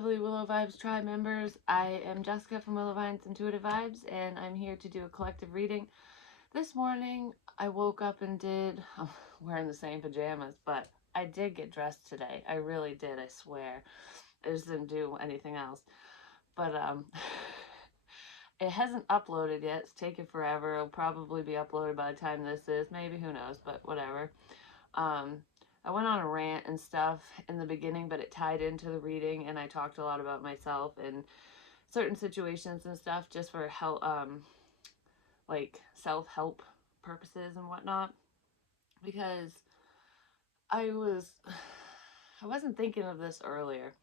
lovely Willow Vibes tribe members. I am Jessica from Willow Vines Intuitive Vibes, and I'm here to do a collective reading. This morning, I woke up and I'm wearing the same pajamas, but I did get dressed today. I really did, I swear. I just didn't do anything else. But, it hasn't uploaded yet. It's taken forever. It'll probably be uploaded by the time this is. Maybe, who knows, but whatever. Um, I went on a rant and stuff in the beginning, but it tied into the reading, and I talked a lot about myself and certain situations and stuff just for help, like self-help purposes and whatnot. Because I was, I wasn't thinking of this earlier,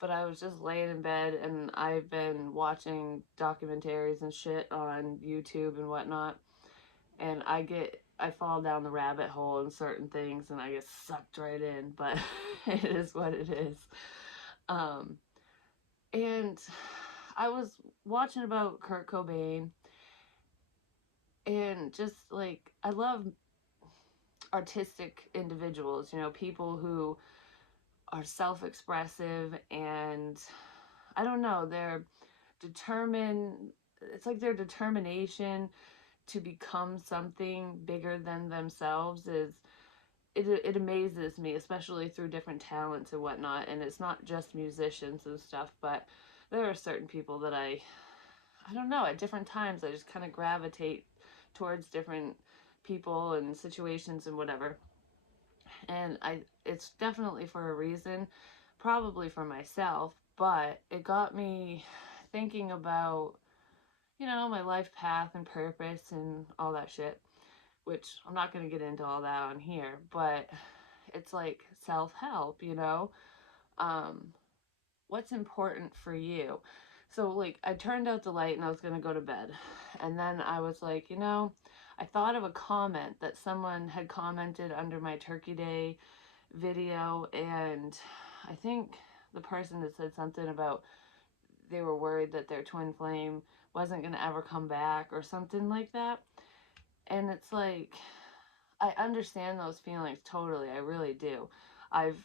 but I was just laying in bed and I've been watching documentaries and shit on YouTube and whatnot, and I fall down the rabbit hole in certain things and I get sucked right in, but it is what it is. Um, and I was watching about Kurt Cobain, and just like, I love artistic individuals, people who are self-expressive, and I don't know, they're determined. It's like their determination to become something bigger than themselves it amazes me, especially through different talents and whatnot. And it's not just musicians and stuff, but there are certain people that I don't know, at different times I just kind of gravitate towards different people and situations and whatever. And it's definitely for a reason, probably for myself, but it got me thinking about, my life path and purpose and all that shit, which I'm not going to get into all that on here, but it's like self-help, um, what's important for you. So, like, I turned out the light and I was going to go to bed. And then I was like, I thought of a comment that someone had commented under my Turkey Day video. And I think the person had said something about they were worried that their twin flame wasn't going to ever come back or something like that. And it's like, I understand those feelings totally. I really do. I've,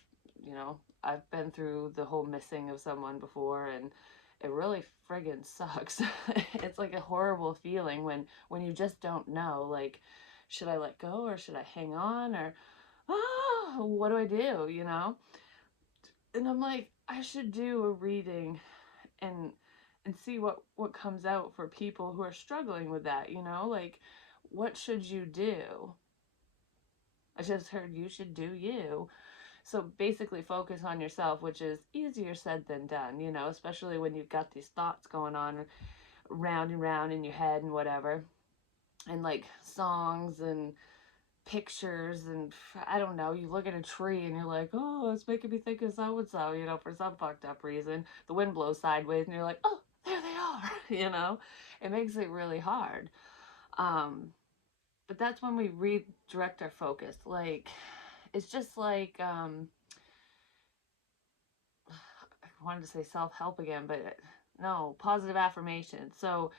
I've been through the whole missing of someone before, and it really friggin' sucks. It's like a horrible feeling when you just don't know, like, should I let go or should I hang on, or what do I do, And I'm like, I should do a reading and see what comes out for people who are struggling with that, like, what should you do? I just heard you should do you. So basically focus on yourself, which is easier said than done, especially when you've got these thoughts going on round and round in your head and whatever. And like songs and pictures, and I don't know, you look at a tree and you're like, oh, it's making me think of so and so, for some fucked up reason. The wind blows sideways and you're like, oh, there they are, It makes it really hard. But that's when we redirect our focus. Like, it's just like, I wanted to say self-help again, but no, positive affirmation. So,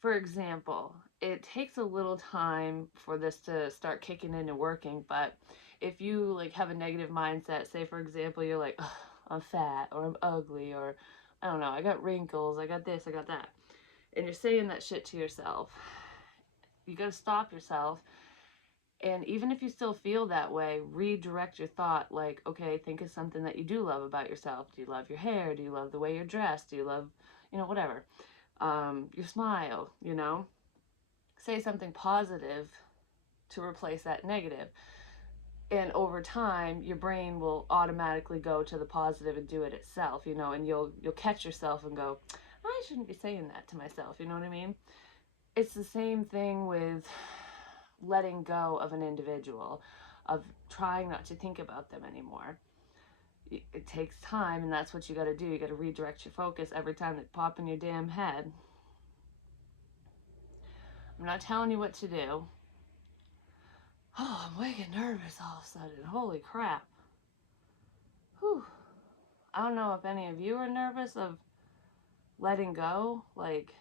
for example, it takes a little time for this to start kicking in and working, but if you like have a negative mindset, say for example, you're like, I'm fat, or I'm ugly, or I don't know, I got wrinkles, I got this, I got that, and you're saying that shit to yourself, you gotta stop yourself. And even if you still feel that way, redirect your thought. Like, okay, think of something that you do love about yourself. Do you love your hair? Do you love the way you're dressed? Do you love, whatever, your smile, Say something positive to replace that negative. And over time, your brain will automatically go to the positive and do it itself, and you'll catch yourself and go, I shouldn't be saying that to myself, you know what I mean? It's the same thing with letting go of an individual, of trying not to think about them anymore. It takes time, and that's what you got to do. You got to redirect your focus every time they pop in your damn head. I'm not telling you what to do. Oh, I'm way nervous all of a sudden. Holy crap. Whew. I don't know if any of you are nervous of letting go. Like,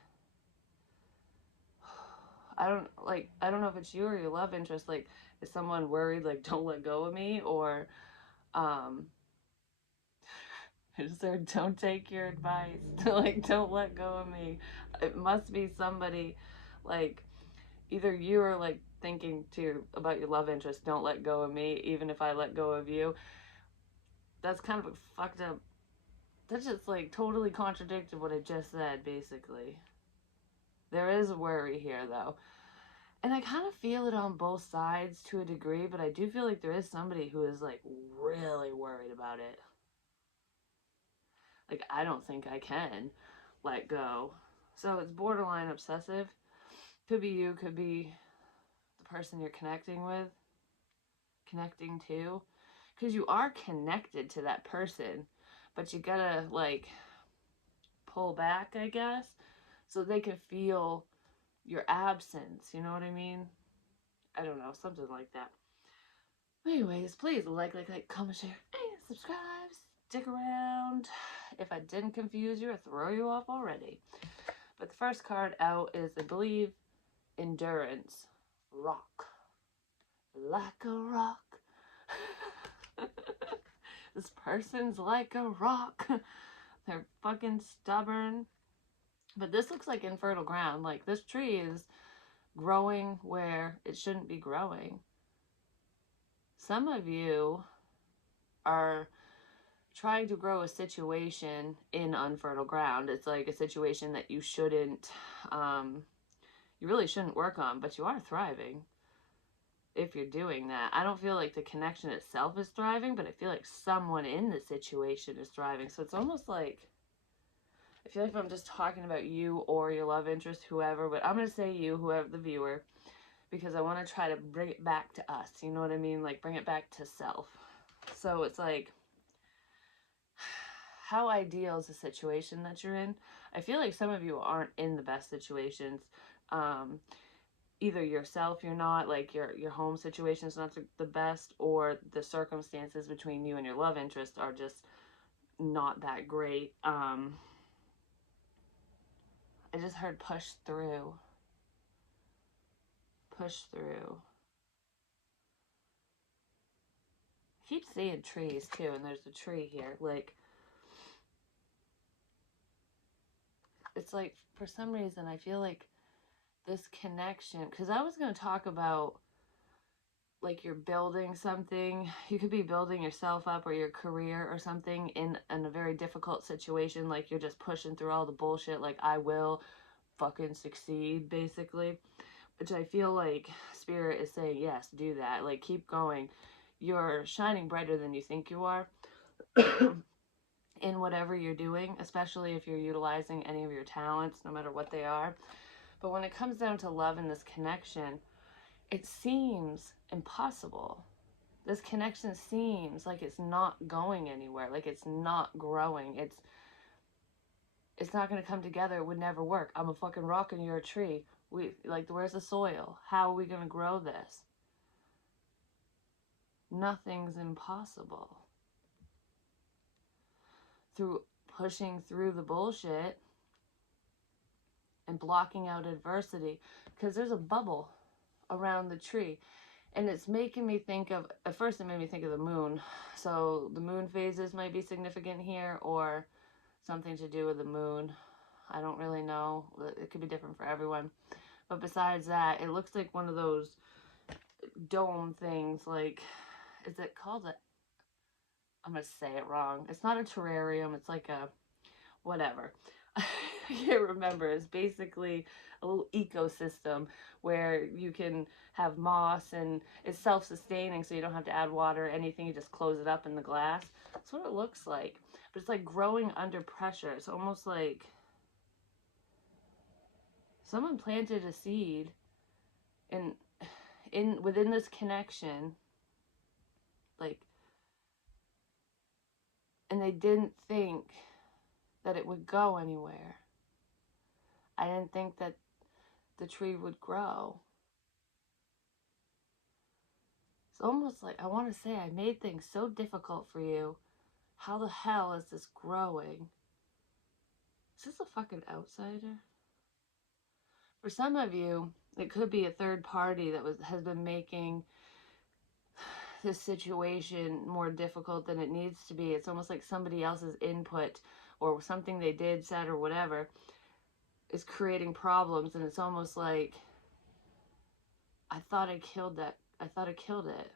I don't know if it's you or your love interest. Like, is someone worried, like, don't let go of me? Or, I just heard, don't take your advice. Like, don't let go of me. It must be somebody, like, either you are, like, thinking to about your love interest, don't let go of me, even if I let go of you. That's kind of a fucked up. That's just, like, totally contradicted what I just said, basically. There is a worry here, though. And I kind of feel it on both sides to a degree, but I do feel like there is somebody who is, like, really worried about it. Like, I don't think I can let go. So it's borderline obsessive. Could be you, could be the person you're connecting with, connecting to. Because you are connected to that person, but you gotta, like, pull back, I guess, so they can feel your absence. You know what I mean? I don't know, something like that. Anyways, please like, comment, share, and subscribe. Stick around. If I didn't confuse you or throw you off already. But the first card out is, I believe, endurance. Rock. Like a rock. This person's like a rock. They're fucking stubborn. But this looks like infertile ground. Like, this tree is growing where it shouldn't be growing. Some of you are trying to grow a situation in unfertile ground. It's like a situation that you shouldn't, you really shouldn't work on, but you are thriving if you're doing that. I don't feel like the connection itself is thriving, but I feel like someone in the situation is thriving. So it's almost like, I feel like if I'm just talking about you or your love interest, whoever, but I'm going to say you, whoever, the viewer, because I want to try to bring it back to us. You know what I mean? Like, bring it back to self. So it's like, how ideal is the situation that you're in? I feel like some of you aren't in the best situations. Either yourself, you're not, like, your home situation is not the best, or the circumstances between you and your love interest are just not that great. I just heard push through. Push through. I keep seeing trees too, and there's a tree here. Like, it's like, for some reason, I feel like this connection, because I was going to talk about, like, you're building something. You could be building yourself up or your career or something in a very difficult situation. Like, you're just pushing through all the bullshit. Like, I will fucking succeed, basically. Which I feel like Spirit is saying, yes, do that. Like, keep going. You're shining brighter than you think you are in whatever you're doing, especially if you're utilizing any of your talents, no matter what they are. But when it comes down to love and this connection, it seems impossible. This connection seems like it's not going anywhere, like it's not growing. It's not going to come together. It would never work. I'm a fucking rock and you're a tree. Where's the soil? How are we going to grow this? Nothing's impossible. Through pushing through the bullshit and blocking out adversity, because there's a bubble around the tree. And it's making me think of, at first it made me think of the moon. So the moon phases might be significant here, or something to do with the moon. I don't really know. It could be different for everyone. But besides that, it looks like one of those dome things. Like, is it called a, I'm going to say it wrong. It's not a terrarium. It's like a, whatever. I can't remember. It's basically a little ecosystem where you can have moss, and it's self-sustaining, so you don't have to add water or anything. You just close it up in the glass. That's what it looks like. But it's like growing under pressure. It's almost like someone planted a seed in within this connection, like, and they didn't think that it would go anywhere. I didn't think that the tree would grow. It's almost like, I want to say, I made things so difficult for you. How the hell is this growing? Is this a fucking outsider? For some of you, it could be a third party that has been making this situation more difficult than it needs to be. It's almost like somebody else's input or something they did, said, or whatever is creating problems. And it's almost like, I thought I killed that. I thought I killed it.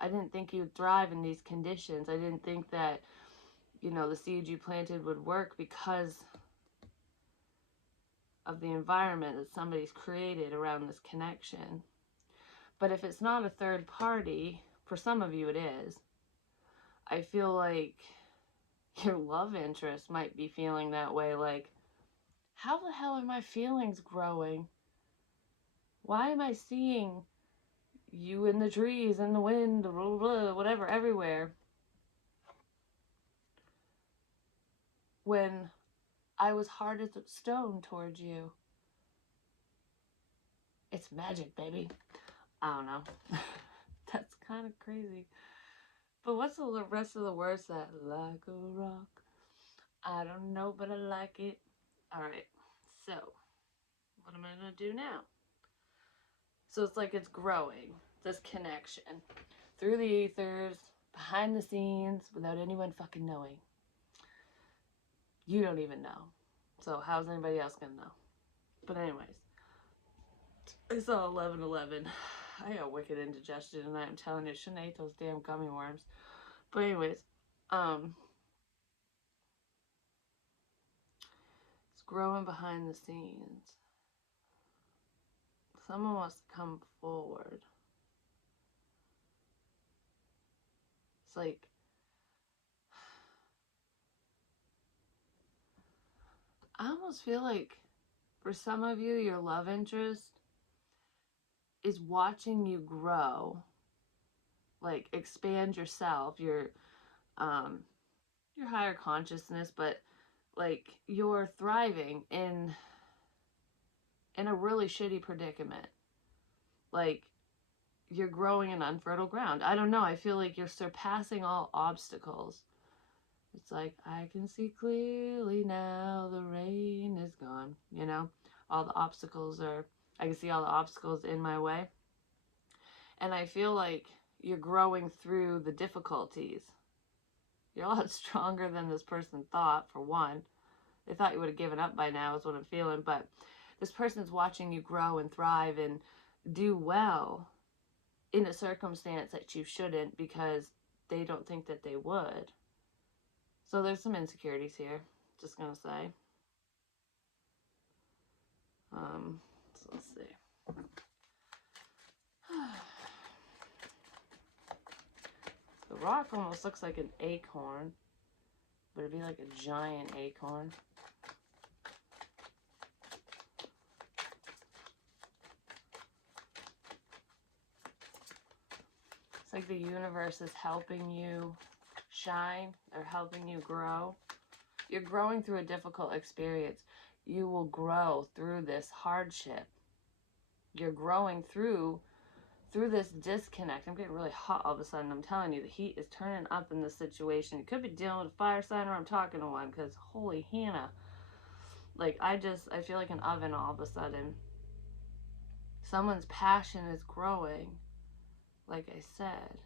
I didn't think you'd thrive in these conditions. I didn't think that, you know, the seed you planted would work because of the environment that somebody's created around this connection. But if it's not a third party, for some of you it is, I feel like your love interest might be feeling that way. Like, how the hell are my feelings growing? Why am I seeing you in the trees, in the wind, blah, blah, blah, whatever, everywhere, when I was hard as a stone towards you? It's magic, baby. I don't know. That's kind of crazy. But what's the rest of the words that like a rock? I don't know, but I like it. Alright, so what am I going to do now? So it's like it's growing, this connection, through the ethers, behind the scenes, without anyone fucking knowing. You don't even know. So how's anybody else going to know? But anyways, I saw 11:11. I got wicked indigestion tonight, I'm telling you. Shouldn't have ate those damn gummy worms. But anyways, it's growing behind the scenes. Someone wants to come forward. It's like, I almost feel like for some of you, your love interest is watching you grow, like expand yourself, your higher consciousness, but like you're thriving in a really shitty predicament. Like, you're growing in unfertile ground. I don't know. I feel like you're surpassing all obstacles. It's like, I can see clearly now, the rain is gone. You know, all the obstacles are, I can see all the obstacles in my way. And I feel like you're growing through the difficulties. You're a lot stronger than this person thought, for one. They thought you would have given up by now, is what I'm feeling. But this person's watching you grow and thrive and do well in a circumstance that you shouldn't, because they don't think that they would. So there's some insecurities here, just gonna say. So let's see. The rock almost looks like an acorn, but it'd be like a giant acorn. It's like the universe is helping you shine. They're helping you grow. You're growing through a difficult experience. You will grow through this hardship. You're growing through this disconnect. I'm getting really hot all of a sudden. I'm telling you, the heat is turning up in this situation. You could be dealing with a fire sign, or I'm talking to one, because holy Hannah. Like, I feel like an oven all of a sudden. Someone's passion is growing, like I said.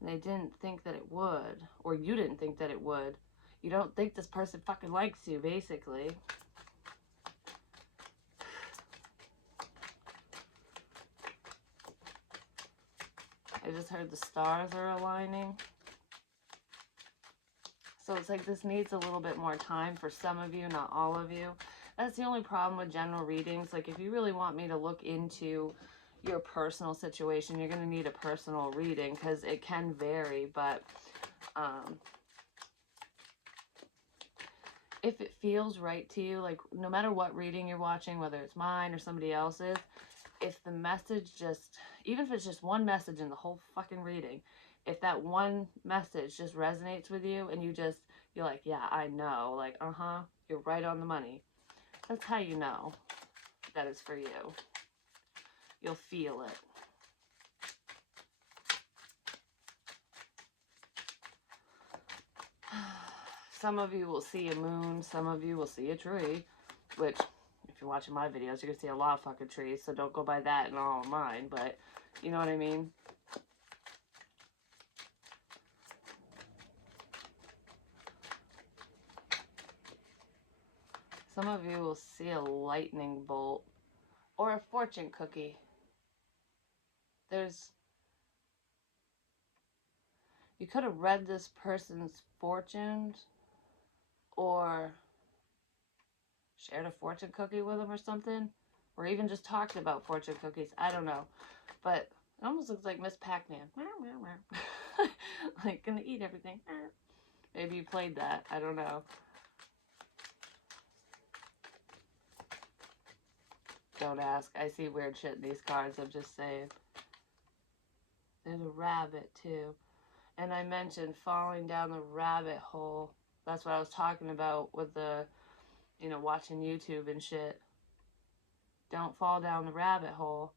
And they didn't think that it would, or you didn't think that it would. You don't think this person fucking likes you, basically. I just heard the stars are aligning. So it's like this needs a little bit more time for some of you, not all of you. That's the only problem with general readings. Like, if you really want me to look into your personal situation, you're going to need a personal reading, because it can vary. But if it feels right to you, like no matter what reading you're watching, whether it's mine or somebody else's, if the message just, even if it's just one message in the whole fucking reading, if that one message just resonates with you and you're like, yeah, I know, like, you're right on the money. That's how you know that it's for you. You'll feel it. Some of you will see a moon, some of you will see a tree, which, if you're watching my videos, you're going to see a lot of fucking trees, so don't go by that and all of mine, but you know what I mean? Some of you will see a lightning bolt or a fortune cookie. You could have read this person's fortunes or shared a fortune cookie with them or something, or even just talked about fortune cookies. I don't know, but it almost looks like Miss Pac-Man. Like, gonna eat everything. Maybe you played that. I don't know. Don't ask. I see weird shit in these cards. I'm just saying. There's a rabbit, too. And I mentioned falling down the rabbit hole. That's what I was talking about with the, watching YouTube and shit. Don't fall down the rabbit hole.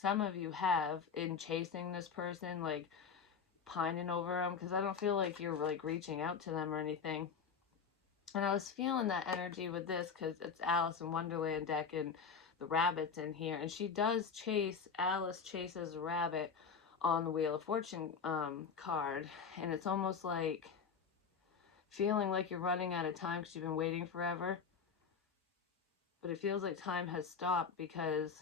Some of you have, in chasing this person, like, pining over them, because I don't feel like you're, like, reaching out to them or anything. And I was feeling that energy with this, because it's Alice in Wonderland deck, and the rabbit's in here. And she does chase, Alice chases a rabbit on the Wheel of Fortune card. And it's almost like feeling like you're running out of time because you've been waiting forever. But it feels like time has stopped because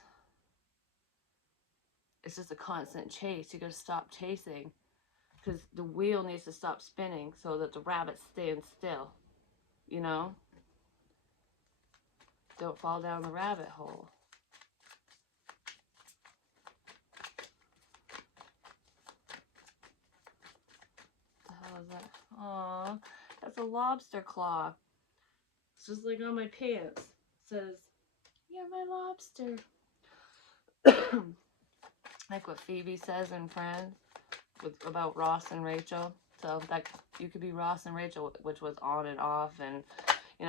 it's just a constant chase. You gotta stop chasing because the wheel needs to stop spinning so that the rabbit stands still, Don't fall down the rabbit hole. What the hell is that? Aw, that's a lobster claw. It's just like on my pants. It says, "You're my lobster." Like what Phoebe says in Friends about Ross and Rachel. So that you could be Ross and Rachel, which was on and off, and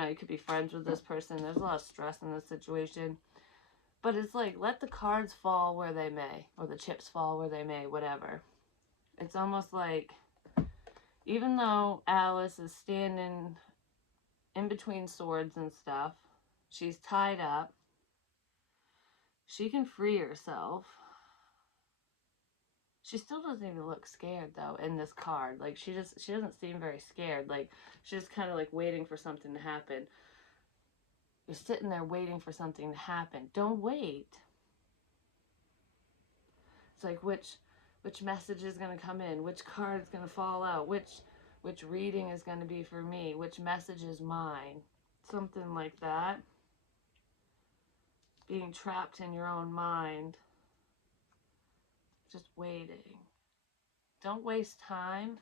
you could be friends with this person. There's a lot of stress in this situation. But it's like, let the cards fall where they may, or the chips fall where they may, whatever. It's almost like, even though Alice is standing in between swords and stuff, she's tied up, she can free herself. She still doesn't even look scared, though, in this card. Like, she doesn't seem very scared. Like, she's just kind of, like, waiting for something to happen. You're sitting there waiting for something to happen. Don't wait. It's like, which message is going to come in? Which card is going to fall out? Which reading is going to be for me? Which message is mine? Something like that. Being trapped in your own mind. Just waiting. Don't waste time.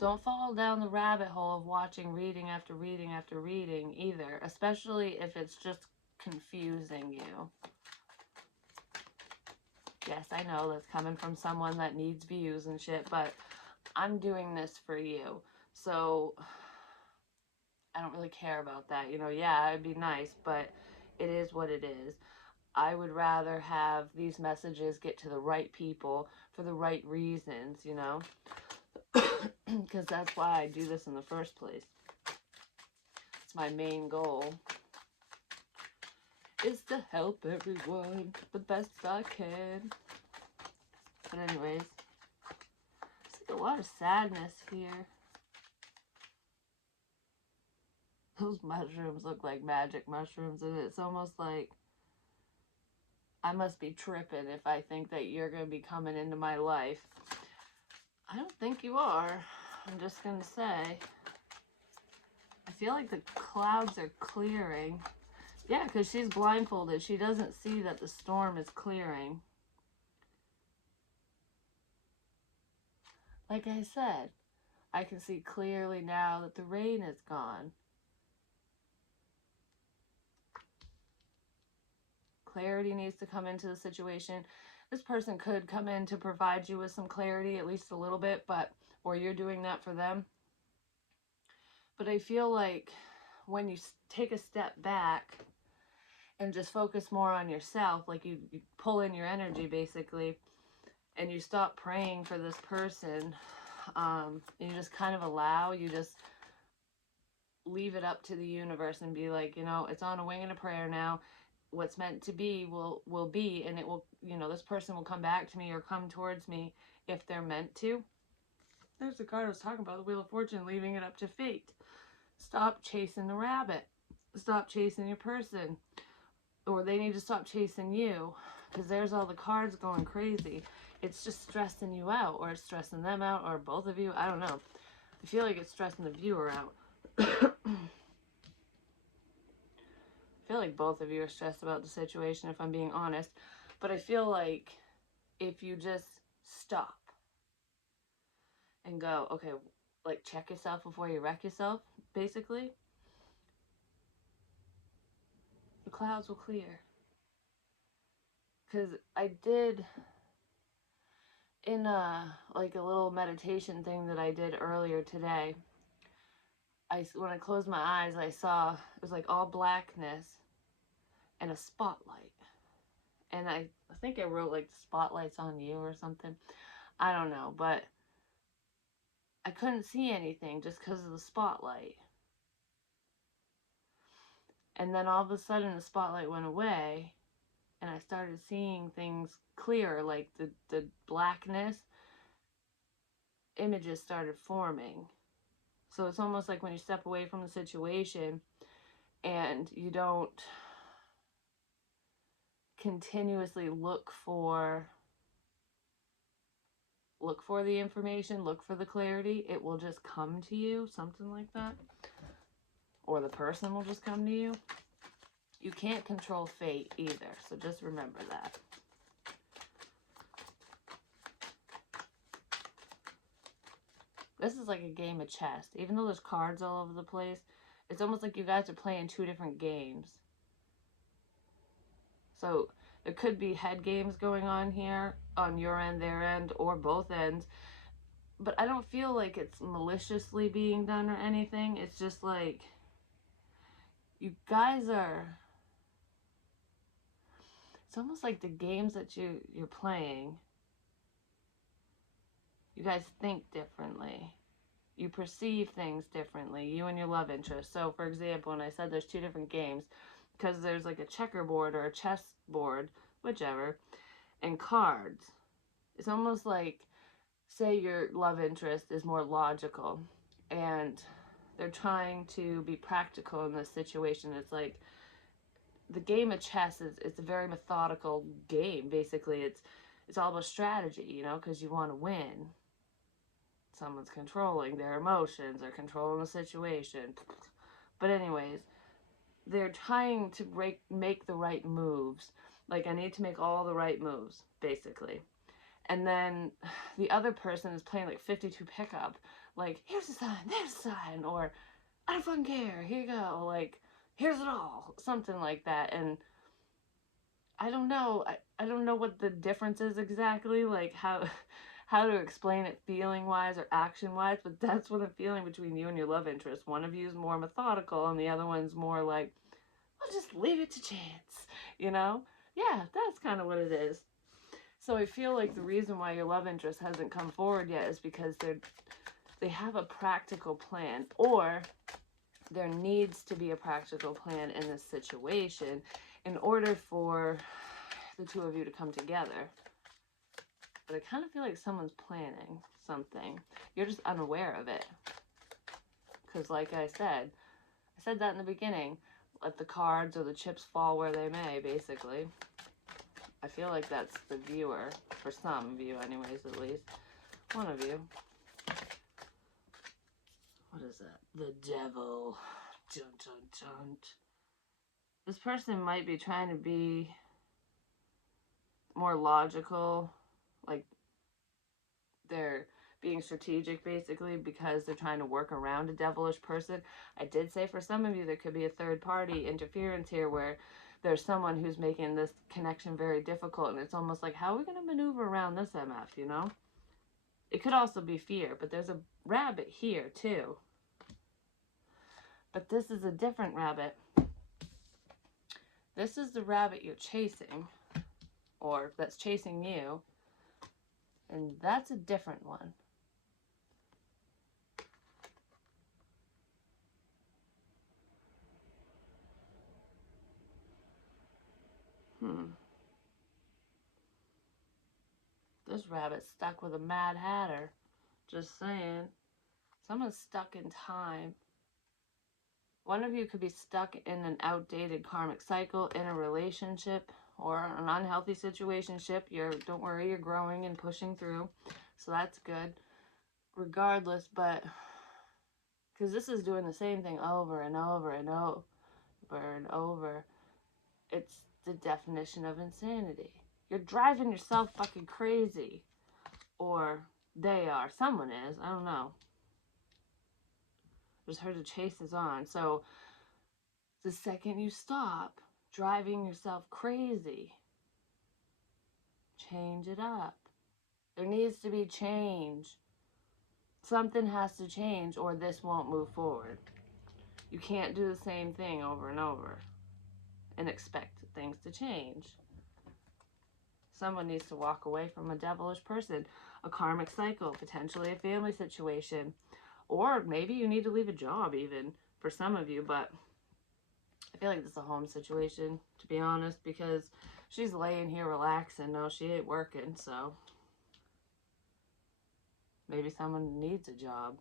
Don't fall down the rabbit hole of watching reading after reading after reading either, especially if it's just confusing you. Yes, I know that's coming from someone that needs views and shit, but I'm doing this for you. So I don't really care about that. Yeah, it'd be nice, but it is what it is. I would rather have these messages get to the right people for the right reasons, because that's why I do this in the first place. It's my main goal, is to help everyone the best I can. But anyways, there's like a lot of sadness here. Those mushrooms look like magic mushrooms, and it's almost like I must be tripping if I think that you're going to be coming into my life. I don't think you are. I'm just going to say. I feel like the clouds are clearing. Yeah, because she's blindfolded. She doesn't see that the storm is clearing. Like I said, I can see clearly now that the rain is gone. Clarity needs to come into the situation. This person could come in to provide you with some clarity, at least a little bit, or you're doing that for them. But I feel like when you take a step back and just focus more on yourself, like you pull in your energy basically, and you stop praying for this person, you just kind of you just leave it up to the universe and be like, it's on a wing and a prayer now. What's meant to be will be, and it will, this person will come back to me or come towards me if they're meant to. There's the card I was talking about, the Wheel of Fortune, leaving it up to fate. Stop chasing the rabbit. Stop chasing your person. Or they need to stop chasing you, because there's all the cards going crazy. It's just stressing you out, or it's stressing them out, or both of you. I don't know. I feel like it's stressing the viewer out. I feel like both of you are stressed about the situation, if I'm being honest. But I feel like if you just stop and go, okay, like check yourself before you wreck yourself, basically, the clouds will clear. Because I did, in like a little meditation thing that I did earlier today, when I closed my eyes, I saw it was like all blackness and a spotlight. And I think I wrote like the spotlight's on you or something. I don't know, but I couldn't see anything just because of the spotlight. And then all of a sudden the spotlight went away and I started seeing things clearer, like the blackness, images started forming. So it's almost like when you step away from the situation and you don't continuously look for the information, look for the clarity, it will just come to you, something like that. Or the person will just come to you. You can't control fate either, so just remember that. This is like a game of chess. Even though there's cards all over the place, it's almost like you guys are playing two different games. So there could be head games going on here, on your end, their end, or both ends. But I don't feel like it's maliciously being done or anything. It's just like, you guys are... It's almost like the games that you're playing, you guys think differently. You perceive things differently, you and your love interest. So, for example, when I said there's two different games, because there's like a checkerboard or a chessboard, whichever, and cards. It's almost like, say your love interest is more logical, and they're trying to be practical in this situation. It's like, the game of chess is, it's a very methodical game. Basically, it's all about strategy, you know, because you want to win. Someone's controlling their emotions or controlling the situation. But anyways, they're trying to make the right moves. Like, I need to make all the right moves, basically. And then the other person is playing like 52 pickup. Like, here's the sign, there's the sign, or I don't fucking care, here you go, like, here's it all, something like that. And I don't know, I don't know what the difference is exactly, like how to explain it feeling wise or action wise, but that's what I'm feeling between you and your love interest. One of you is more methodical and the other one's more like, I'll just leave it to chance, you know? Yeah, that's kind of what it is. So I feel like the reason why your love interest hasn't come forward yet is because they have a practical plan, or there needs to be a practical plan in this situation in order for the two of you to come together. But I kind of feel like someone's planning something. You're just unaware of it. Because like I said that in the beginning, let the cards or the chips fall where they may, basically. I feel like that's the viewer, for some of you anyways, at least. One of you. What is that? The devil. Dun, dun, dun. This person might be trying to be more logical, like they're being strategic, basically, because they're trying to work around a devilish person. I did say for some of you there could be a third party interference here, where there's someone who's making this connection very difficult, and it's almost like, how are we going to maneuver around this MF, you know? It could also be fear, but there's a rabbit here too. But this is a different rabbit. This is the rabbit you're chasing, or that's chasing you, and that's a different one. This rabbit's stuck with a Mad Hatter. Just saying. Someone's stuck in time. One of you could be stuck in an outdated karmic cycle in a relationship or an unhealthy situationship. Don't worry, you're growing and pushing through. So that's good. Regardless, but because this is doing the same thing over and over and over and over. It's the definition of insanity. You're driving yourself fucking crazy. Or they are. Someone is. I don't know. Just heard the chase is on. So the second you stop driving yourself crazy, change it up. There needs to be change. Something has to change or this won't move forward. You can't do the same thing over and over and expect things to change. Someone needs to walk away from a devilish person, a karmic cycle, potentially a family situation, or maybe you need to leave a job even for some of you, but I feel like this is a home situation, to be honest, because she's laying here relaxing. No, she ain't working, so maybe someone needs a job.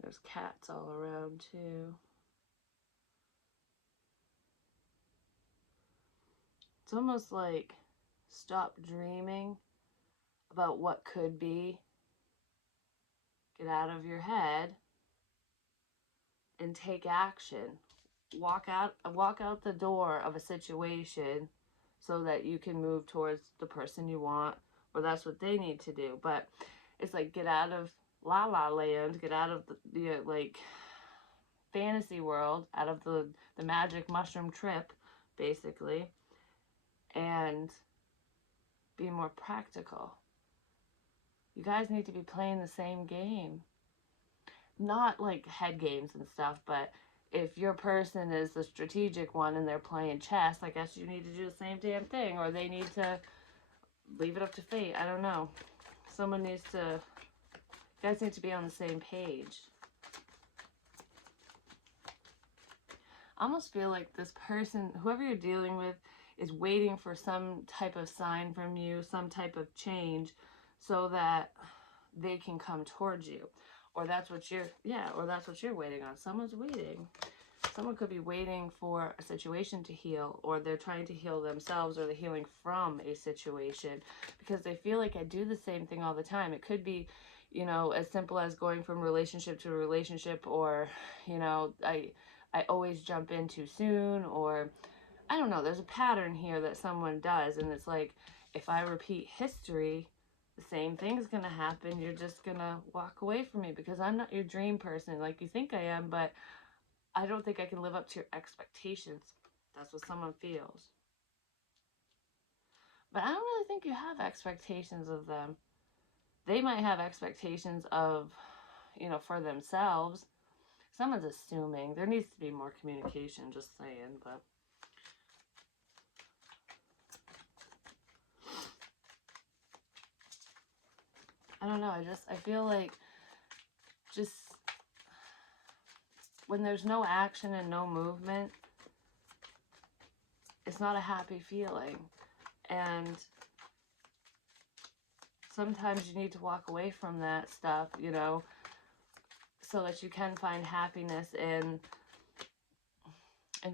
There's cats all around, too. It's almost like stop dreaming about what could be. Get out of your head and take action. Walk out the door of a situation so that you can move towards the person you want, or that's what they need to do. But it's like get out of la la land, get out of the like fantasy world, out of the magic mushroom trip, basically, and be more practical. You guys need to be playing the same game. Not like head games and stuff, but if your person is the strategic one and they're playing chess, I guess you need to do the same damn thing, or they need to leave it up to fate. I don't know. Someone needs to, you guys need to be on the same page. I almost feel like this person, whoever you're dealing with, is waiting for some type of sign from you, some type of change, so that they can come towards you. Or that's what you're waiting on. Someone's waiting. Someone could be waiting for a situation to heal, or they're trying to heal themselves, or they're healing from a situation because they feel like I do the same thing all the time. It could be, as simple as going from relationship to relationship, or, I always jump in too soon, or I don't know. There's a pattern here that someone does, and it's like if I repeat history, the same thing's gonna happen. You're just gonna walk away from me because I'm not your dream person like you think I am, but I don't think I can live up to your expectations. That's what someone feels. But I don't really think you have expectations of them. They might have expectations of, for themselves. Someone's assuming. There needs to be more communication, just saying, but I don't know. I feel like just when there's no action and no movement, it's not a happy feeling. And sometimes you need to walk away from that stuff, so that you can find happiness and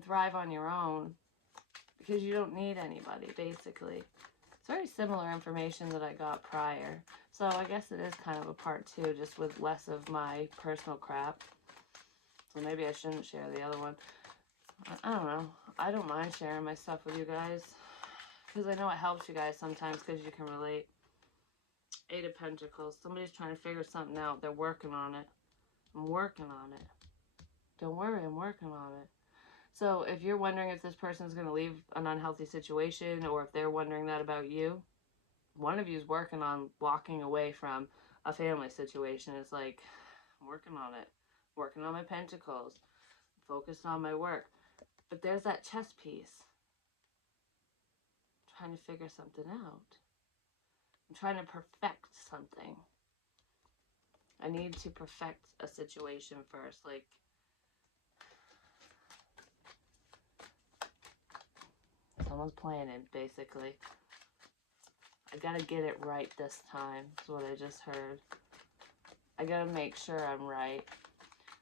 thrive on your own, because you don't need anybody, basically. It's very similar information that I got prior. So I guess it is kind of a part two, just with less of my personal crap. So maybe I shouldn't share the other one. I don't know. I don't mind sharing my stuff with you guys, because I know it helps you guys sometimes because you can relate. 8 of Pentacles. Somebody's trying to figure something out. They're working on it. I'm working on it. Don't worry, I'm working on it. So if you're wondering if this person's going to leave an unhealthy situation, or if they're wondering that about you, one of you is working on walking away from a family situation. It's like, I'm working on it. Working on my pentacles. Focused on my work. But there's that chess piece. I'm trying to figure something out. I'm trying to perfect something. I need to perfect a situation first. Like, Someone's planning, basically. I gotta get it right this time, is what I just heard. I gotta make sure I'm right.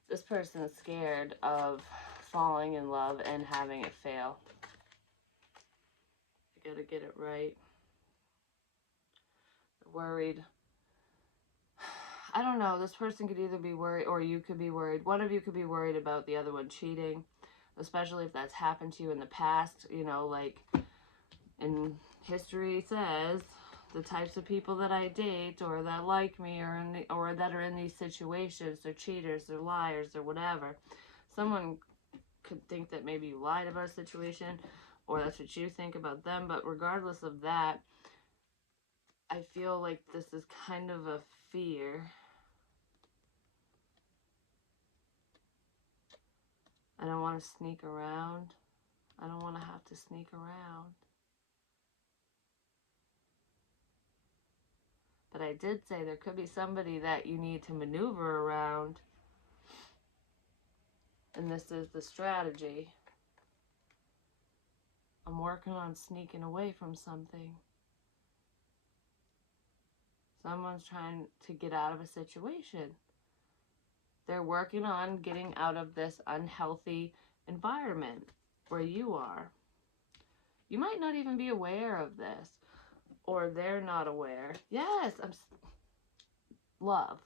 This person is scared of falling in love and having it fail. I gotta get it right. Worried. I don't know. This person could either be worried or you could be worried. One of you could be worried about the other one cheating, especially if that's happened to you in the past. You know, like in history says, the types of people that I date or that like me or that are in these situations, they're cheaters, they're liars, or whatever. Someone could think that maybe you lied about a situation or that's what you think about them, but regardless of that, I feel like this is kind of a fear. I don't want to sneak around. I don't want to have to sneak around. But I did say there could be somebody that you need to maneuver around. And this is the strategy. I'm working on sneaking away from something. Someone's trying to get out of a situation. They're working on getting out of this unhealthy environment where you are. You might not even be aware of this, or they're not aware. Yes, love.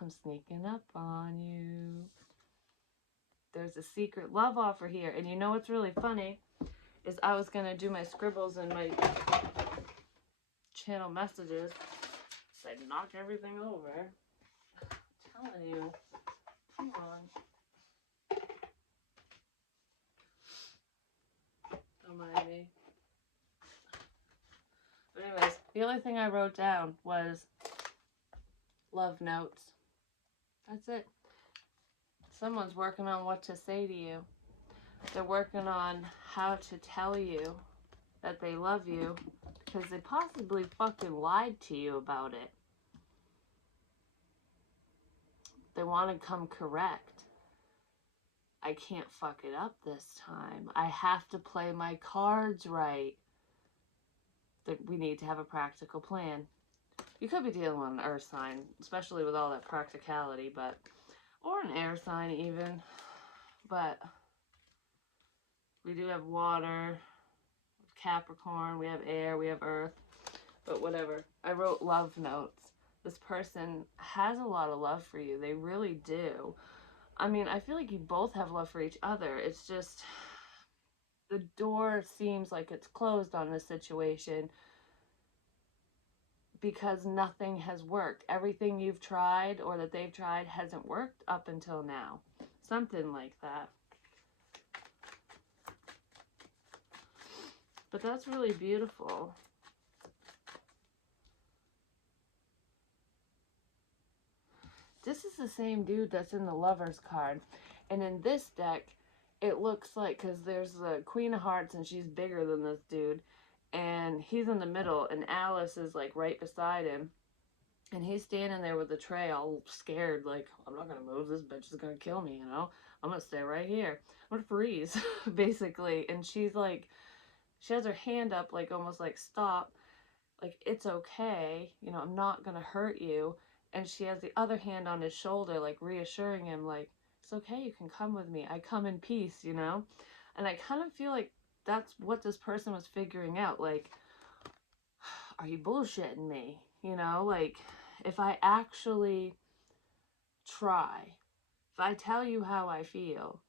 I'm sneaking up on you. There's a secret love offer here. And you know what's really funny is I was going to do my scribbles and my channel messages. So I knocked everything over. I'm telling you. Come on. Don't mind me. But anyways, the only thing I wrote down was love notes. That's it. Someone's working on what to say to you. They're working on how to tell you that they love you because they possibly fucking lied to you about it. They want to come correct. I can't fuck it up this time. I have to play my cards right. We need to have a practical plan. You could be dealing with an earth sign, especially with all that practicality, or an air sign even. But we do have water, Capricorn, we have air, we have earth, but whatever. I wrote love notes. This person has a lot of love for you. They really do. I mean, I feel like you both have love for each other. It's just the door seems like it's closed on this situation because nothing has worked. Everything you've tried or that they've tried hasn't worked up until now. Something like that. But that's really beautiful. This is the same dude that's in the Lover's card. And in this deck, it looks like, because there's the Queen of Hearts and she's bigger than this dude. And he's in the middle and Alice is like right beside him. And he's standing there with the tray all scared, like, I'm not going to move. This bitch is going to kill me, you know? I'm going to stay right here. I'm going to freeze, basically. And she's like, she has her hand up, like, almost like, stop. Like, it's okay. You know, I'm not going to hurt you. And she has the other hand on his shoulder, like, reassuring him, like, it's okay. You can come with me. I come in peace, you know? And I kind of feel like that's what this person was figuring out. Like, are you bullshitting me? You know, like, if I actually try, if I tell you how I feel,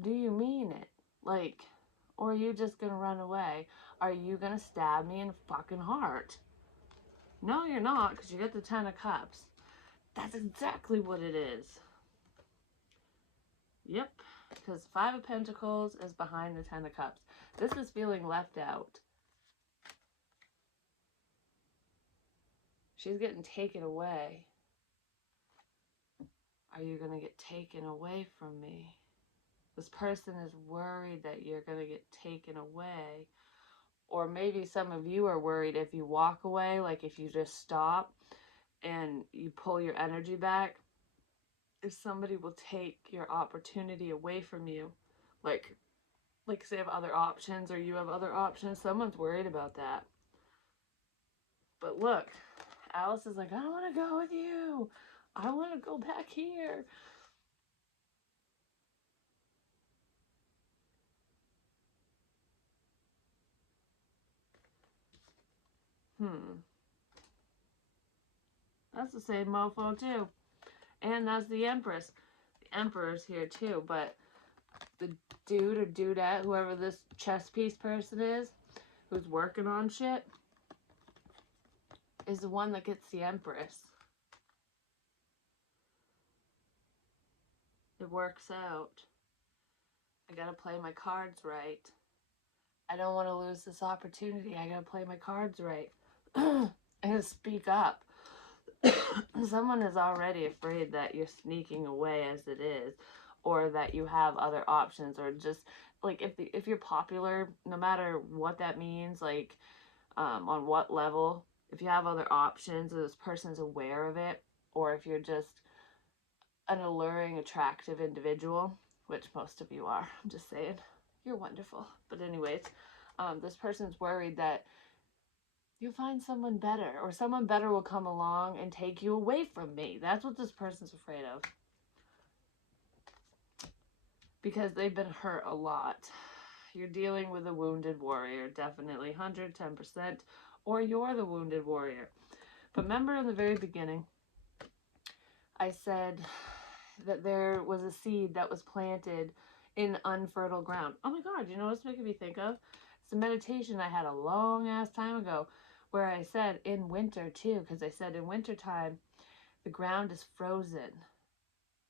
do you mean it? Like, or are you just gonna run away? Are you gonna stab me in the fucking heart? No, you're not, because you get the 10 of Cups. That's exactly what it is. Yep, because 5 of Pentacles is behind the 10 of Cups. This is feeling left out. She's getting taken away. Are you going to get taken away from me? This person is worried that you're going to get taken away. Or maybe some of you are worried if you walk away, like if you just stop and you pull your energy back, if somebody will take your opportunity away from you, like say have other options or you have other options, someone's worried about that. But look, Alice is like, I don't want to go with you. I want to go back here. That's the same mofo too. And that's the Empress. The Emperor's here too, but the dude or dudette, whoever this chess piece person is, who's working on shit, is the one that gets the Empress. It works out. I gotta play my cards right. I don't want to lose this opportunity. I gotta play my cards right. I gotta speak up. Someone is already afraid that you're sneaking away as it is, or that you have other options, or just like if you're popular, no matter what that means, like on what level, if you have other options, or this person's aware of it, or if you're just an alluring, attractive individual, which most of you are. I'm just saying, you're wonderful. But anyways, this person's worried that you'll find someone better, or someone better will come along and take you away from me. That's what this person's afraid of. Because they've been hurt a lot. You're dealing with a wounded warrior, definitely 110%, or you're the wounded warrior. But remember in the very beginning, I said that there was a seed that was planted in unfertile ground. Oh my God, you know what's making me think of? It's a meditation I had a long ass time ago where I said in winter too, because I said in wintertime the ground is frozen.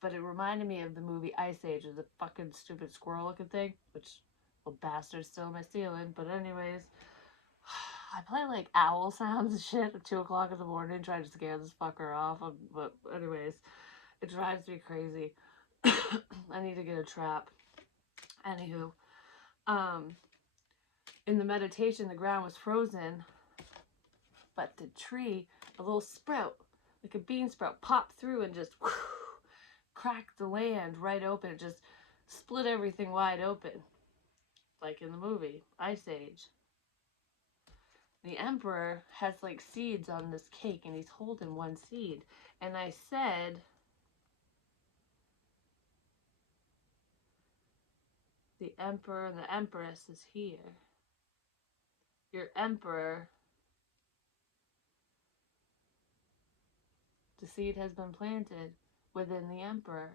But it reminded me of the movie Ice Age with the fucking stupid squirrel looking thing, which little bastard's still in my ceiling. But anyways, I play like owl sounds and shit at 2 o'clock in the morning trying to scare this fucker off. But anyways, it drives me crazy. I need to get a trap. Anywho, in the meditation, the ground was frozen, but the tree, a little sprout, like a bean sprout, popped through and just cracked the land right open. It just split everything wide open, like in the movie Ice Age. The Emperor has like seeds on this cake, and he's holding one seed. And I said, the Emperor and the Empress is here. Your Emperor, the seed has been planted within the Emperor.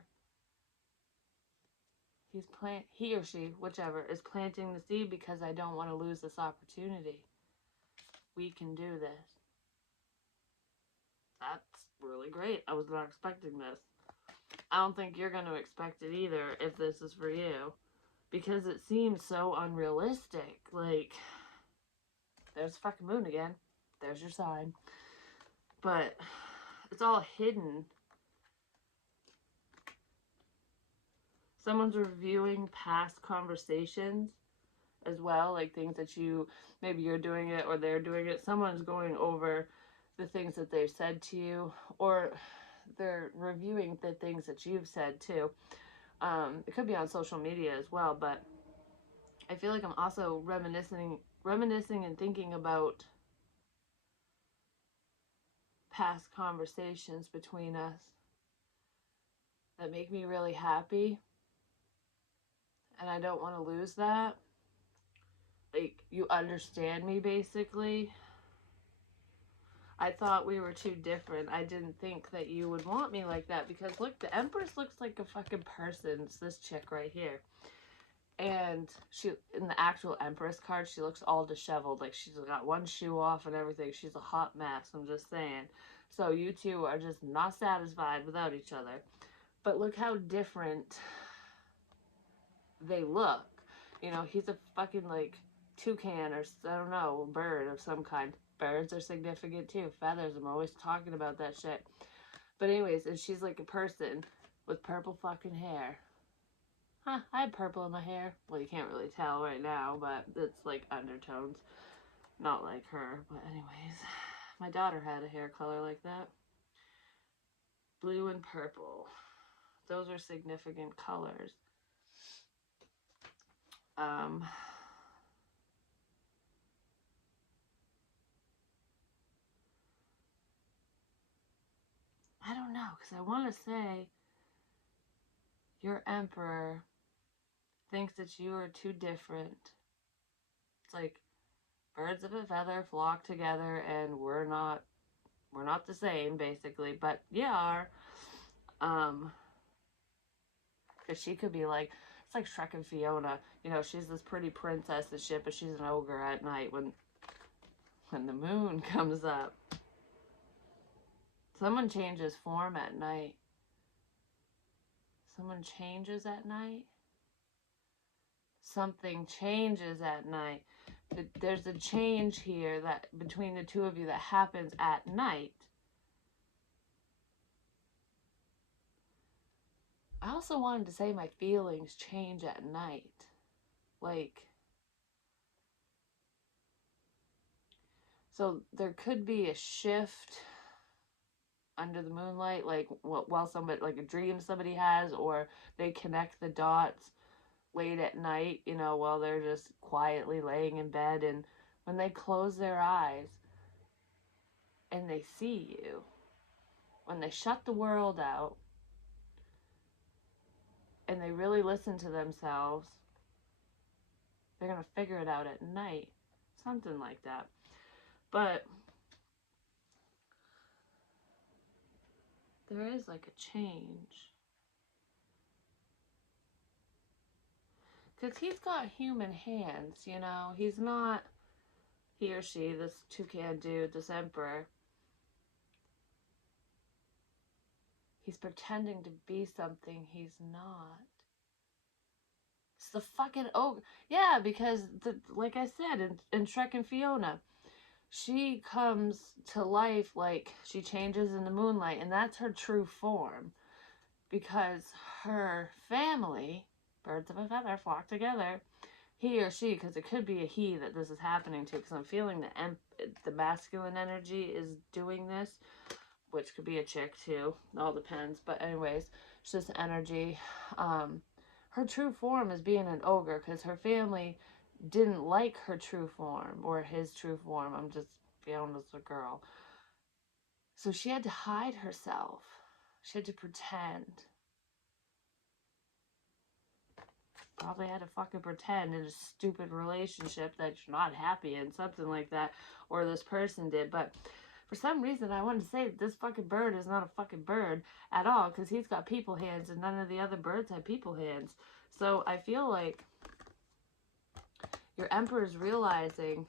He or she, whichever, is planting the seed because I don't want to lose this opportunity. We can do this. That's really great. I was not expecting this. I don't think you're going to expect it either if this is for you, because it seems so unrealistic. Like, there's fucking moon again. There's your sign. But it's all hidden. Someone's reviewing past conversations as well, like things that maybe you're doing it or they're doing it. Someone's going over the things that they've said to you, or they're reviewing the things that you've said too. It could be on social media as well, but I feel like I'm also reminiscing and thinking about past conversations between us that make me really happy, and I don't want to lose that. Like, you understand me, basically. I thought we were too different. I didn't think that you would want me like that, because look, the Empress looks like a fucking person. It's this chick right here. And she, in the actual Empress card, she looks all disheveled. Like, she's got one shoe off and everything. She's a hot mess, I'm just saying. So you two are just not satisfied without each other. But look how different they look. You know, he's a fucking, like, toucan or, I don't know, a bird of some kind. Birds are significant too. Feathers, I'm always talking about that shit. But anyways, and she's like a person with purple fucking hair. Huh, I have purple in my hair. Well, you can't really tell right now, but it's like undertones. Not like her, but anyways. My daughter had a hair color like that. Blue and purple. Those are significant colors. I don't know, because I want to say your emperor thinks that you are too different. It's like birds of a feather flock together, and we're not the same, basically, but you are. Because she could be like, it's like Shrek and Fiona. You know, she's this pretty princess and shit, but she's an ogre at night when the moon comes up. Someone changes form at night. Someone changes at night. Something changes at night. There's a change here that between the two of you that happens at night. I also wanted to say my feelings change at night. Like, so there could be a shift under the moonlight, like while somebody, like a dream somebody has, or they connect the dots late at night, you know, while they're just quietly laying in bed, and when they close their eyes and they see you, when they shut the world out and they really listen to themselves, they're gonna figure it out at night. Something like that. But there is like a change. Because he's got human hands, you know? He's not, he or she, this toucan dude, this emperor. He's pretending to be something he's not. It's the fucking ogre. Yeah, because, like I said, in Shrek and Fiona, she comes to life, like, she changes in the moonlight, and that's her true form. Because her family, birds of a feather, flock together. He or she, because it could be a he that this is happening to, because I'm feeling the masculine energy is doing this, which could be a chick too. It all depends. But anyways, it's just energy. Her true form is being an ogre, because her family didn't like her true form, or his true form. I'm just feeling as a girl. So she had to hide herself. She had to pretend. Probably had to fucking pretend in a stupid relationship that you're not happy in, something like that, or this person did. But for some reason, I wanted to say that this fucking bird is not a fucking bird at all, because he's got people hands, and none of the other birds have people hands. So I feel like your emperor's realizing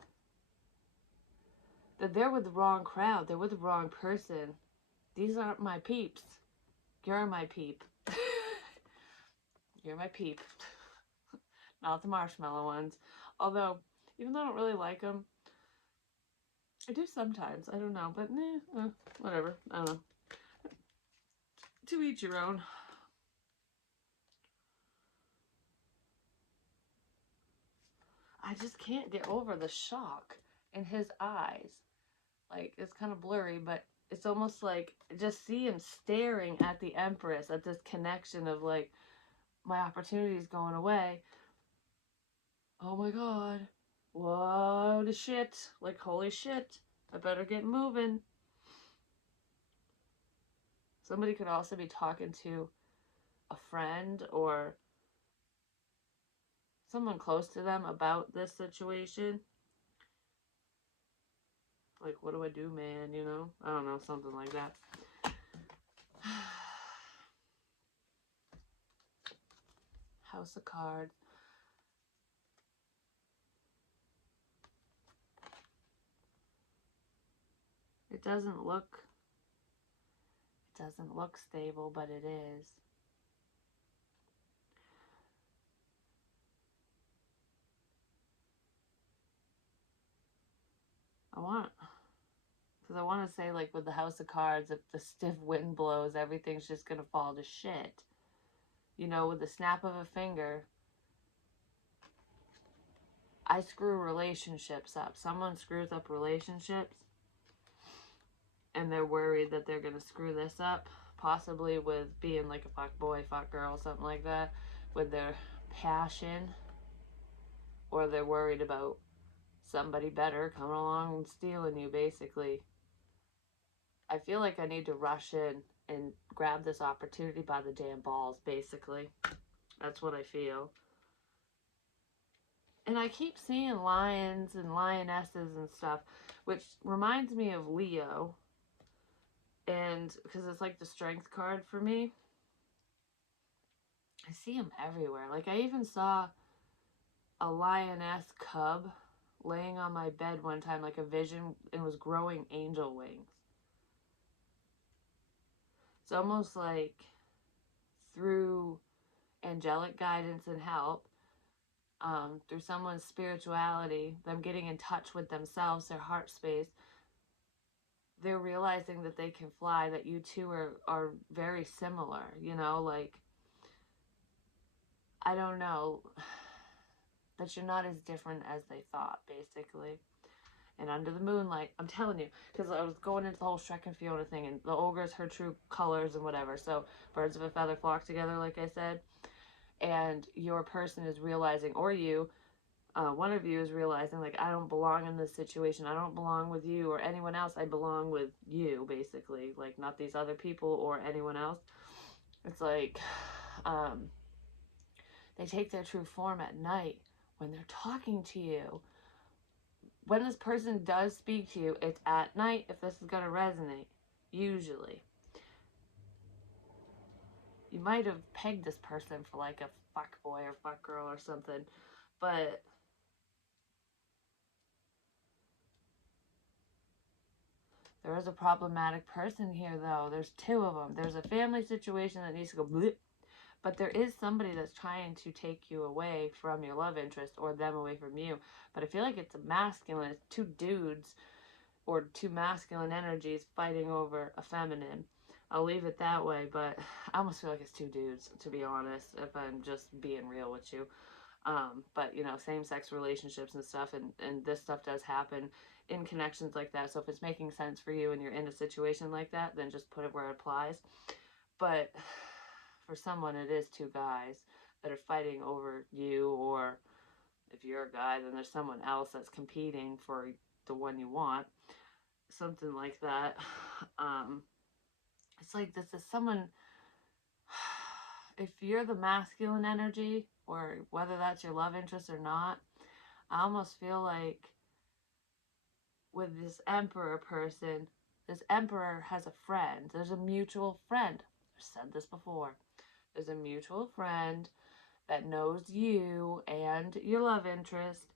that they're with the wrong crowd, they're with the wrong person. These aren't my peeps. You're my peep. You're my peep. Not the marshmallow ones. Although, even though I don't really like them, I do sometimes. I don't know. But, whatever. I don't know. To each your own. I just can't get over the shock in his eyes. Like, it's kind of blurry, but it's almost like, just see him staring at the Empress, at this connection of, like, my opportunity's going away. Oh my god. Whoa, the shit. Like, holy shit. I better get moving. Somebody could also be talking to a friend or someone close to them about this situation. Like, what do I do, man? You know? I don't know, something like that. House of Cards. It doesn't look stable, but it is. Because I want to say, like, with the House of Cards, if the stiff wind blows, everything's just going to fall to shit. You know, with the snap of a finger, I screw relationships up. Someone screws up relationships, and they're worried that they're going to screw this up, possibly with being like a fuck boy, fuck girl, something like that, with their passion, or they're worried about somebody better coming along and stealing you, basically. I feel like I need to rush in and grab this opportunity by the damn balls, basically. That's what I feel. And I keep seeing lions and lionesses and stuff, which reminds me of Leo. And because it's like the strength card for me, I see them everywhere. Like, I even saw a lioness cub laying on my bed one time, like a vision, and was growing angel wings. It's almost like through angelic guidance and help, through someone's spirituality, them getting in touch with themselves, their heart space, they're realizing that they can fly, that you two are very similar, you know, like, I don't know, that you're not as different as they thought, basically. And under the moonlight, I'm telling you, because I was going into the whole Shrek and Fiona thing, and the ogre's her true colors and whatever, so birds of a feather flock together, like I said, and your person is realizing, or you, one of you is realizing, like, I don't belong in this situation, I don't belong with you or anyone else, I belong with you, basically, like, not these other people or anyone else. It's like, they take their true form at night when they're talking to you. When this person does speak to you, it's at night if this is going to resonate, usually. You might have pegged this person for like a fuck boy or fuck girl or something, but there is a problematic person here, though. There's two of them. There's a family situation that needs to go blip, but there is somebody that's trying to take you away from your love interest or them away from you. But I feel like it's a masculine, it's two dudes or two masculine energies fighting over a feminine. I'll leave it that way, but I almost feel like it's two dudes, to be honest, if I'm just being real with you. But, you know, same-sex relationships and stuff, and this stuff does happen in connections like that. So if it's making sense for you and you're in a situation like that, then just put it where it applies. But for someone, it is two guys that are fighting over you, or if you're a guy, then there's someone else that's competing for the one you want. Something like that. It's like this is someone, if you're the masculine energy, or whether that's your love interest or not, I almost feel like with this emperor person, this emperor has a friend. There's a mutual friend. I've said this before. There's a mutual friend that knows you and your love interest,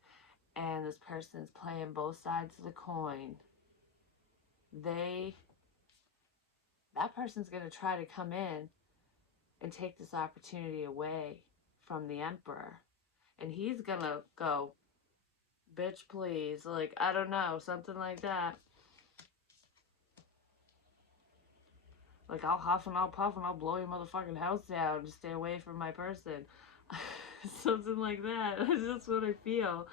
and this person's playing both sides of the coin. That person's going to try to come in and take this opportunity away from the emperor. And he's going to go, bitch, please. Like, I don't know, something like that. Like, I'll huff and I'll puff and I'll blow your motherfucking house down to stay away from my person. Something like that. That's just what I feel.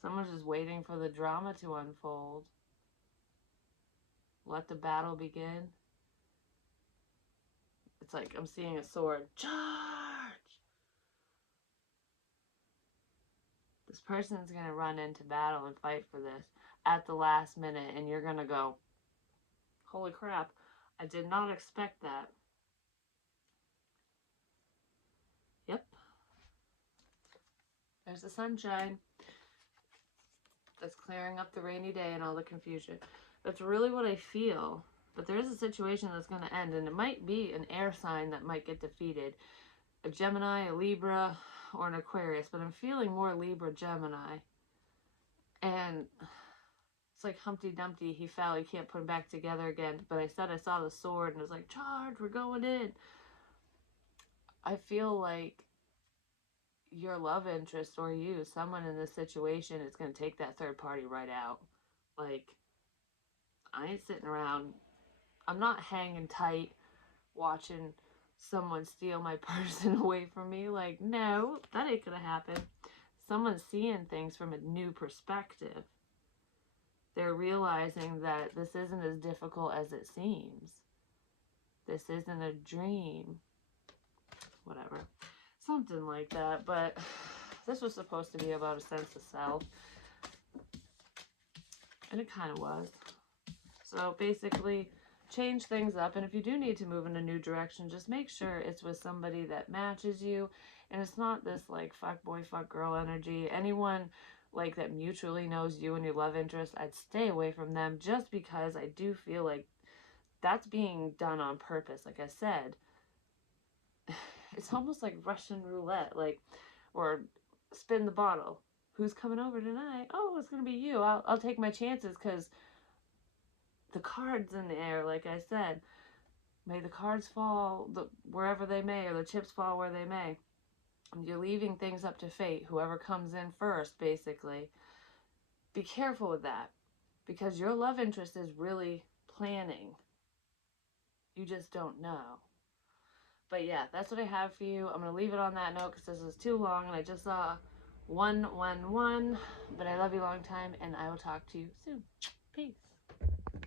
Someone's just waiting for the drama to unfold. Let the battle begin. It's like I'm seeing a sword. Charge! This person's going to run into battle and fight for this at the last minute, and you're going to go, holy crap, I did not expect that. Yep. There's the sunshine. That's clearing up the rainy day and all the confusion. That's really what I feel. But there is a situation that's going to end, and it might be an air sign that might get defeated. A Gemini, a Libra, or an Aquarius, but I'm feeling more Libra Gemini. And it's like Humpty Dumpty, he fell, he can't put him back together again. But I said I saw the sword, and it was like, charge, we're going in. I feel like your love interest, or you, someone in this situation, is going to take that third party right out. Like, I ain't sitting around, I'm not hanging tight watching someone steal my person away from me. Like, no, that ain't gonna happen. Someone's seeing things from a new perspective. They're realizing that this isn't as difficult as it seems. This isn't a dream. Whatever. Something like that. But this was supposed to be about a sense of self. And it kind of was. So basically, change things up. And if you do need to move in a new direction, just make sure it's with somebody that matches you. And it's not this like fuck boy, fuck girl energy. Anyone like that mutually knows you and your love interest, I'd stay away from them, just because I do feel like that's being done on purpose. Like I said, it's almost like Russian roulette, like, or spin the bottle. Who's coming over tonight? Oh, it's gonna be you. I'll take my chances because the cards in the air. Like I said, may the cards fall wherever they may, or the chips fall where they may. You're leaving things up to fate. Whoever comes in first, basically. Be careful with that, because your love interest is really planning. You just don't know. But yeah, that's what I have for you. I'm going to leave it on that note because this is too long and I just saw 111. But I love you long time and I will talk to you soon. Peace.